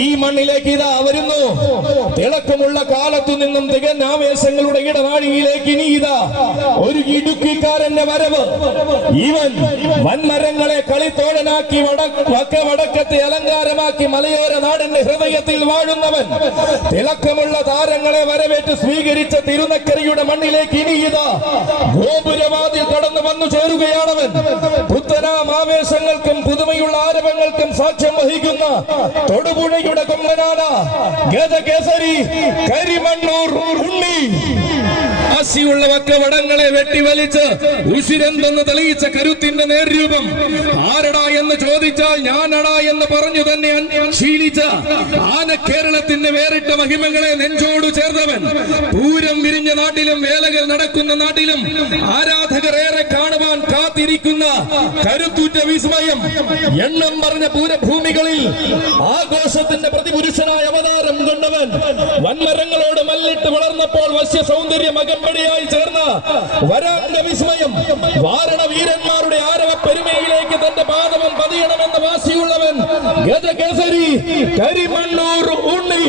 ഈ മണ്ണിലേക്ക് ഇതാ വരുന്നു. തിളക്കമുള്ള കാലത്തു നിന്നും തികഞ്ഞ ആവേശങ്ങളുടെ ഇടനാഴിയിലേക്ക് ഇനി ഇതാ ഒരു ഇടുക്കിക്കാരന്റെ വരവ്. ഇവൻ വൻമരങ്ങളെ കളിത്തോഴനാക്കി വടക്കത്തെ അലങ്കാരമാക്കി മലയോര നാടിന്റെ ഹൃദയത്തിൽ വാഴുന്നവൻ. തിളക്കമുള്ള താരങ്ങളെ വരവേറ്റ് സ്വീകരിച്ച തിരുനക്കരയുടെ മണ്ണിലേക്ക് ഇനി ഇതാ ഗോപുരവാതിൽ കടന്നു വന്നു ചേരുകയാണവൻ. പുത്തനാം ആവേശങ്ങൾക്കും പുതുമയുള്ള ആരവങ്ങൾക്കും സാക്ഷ്യം വഹിക്കുന്ന തൊടുപുഴയുടെ കൊമ്പനാന ഗജകേസരി കരിമണ്ണൂർ ഉണ്ണി. ആശിയുള്ള വക്കവടങ്ങളെ വെട്ടിവലിച്ച് ഉശിരെന്തെന്ന് തെളിയിച്ച കരുത്തിന്റെ നേർരൂപം. ആരടാ എന്ന് ചോദിച്ചാൽ ഞാനടാ എന്ന് പറഞ്ഞു തന്നെ ശീലിച്ച ആന കേരളത്തിന്റെ വേറിട്ട മഹിമകളെ നെഞ്ചോട് ചേർന്നവൻ. പൂരം വിരിഞ്ഞ നാട്ടിലും വേലകൾ നടക്കുന്ന നാട്ടിലും ആരാധകർ ഏറെ കാണുവാൻ കാത്തിരിക്കുന്ന കരുത്തുറ്റ വിസ്മയം. എണ്ണം പറഞ്ഞ പൂരഭൂമികളിൽ ആഘോഷത്തിന്റെ പ്രതിപുരുഷനായ അവതാരം കൊണ്ടവൻ. വൻമരങ്ങളോട് മല്ലിട്ട് വളർന്നപ്പോൾ വശ്യ സൗന്ദര്യം അകമ്പടിയായി ചേർന്ന വരാംഗ വിസ്മയം. വാരണ വീരന്മാരുടെ ആരവ പെരുമയിലേക്ക് തന്റെ പാദവം പതിയണമെന്ന വാശിയുള്ളവൻ ഗജകേസരി കരിമണ്ണൂർ ഉണ്ണി.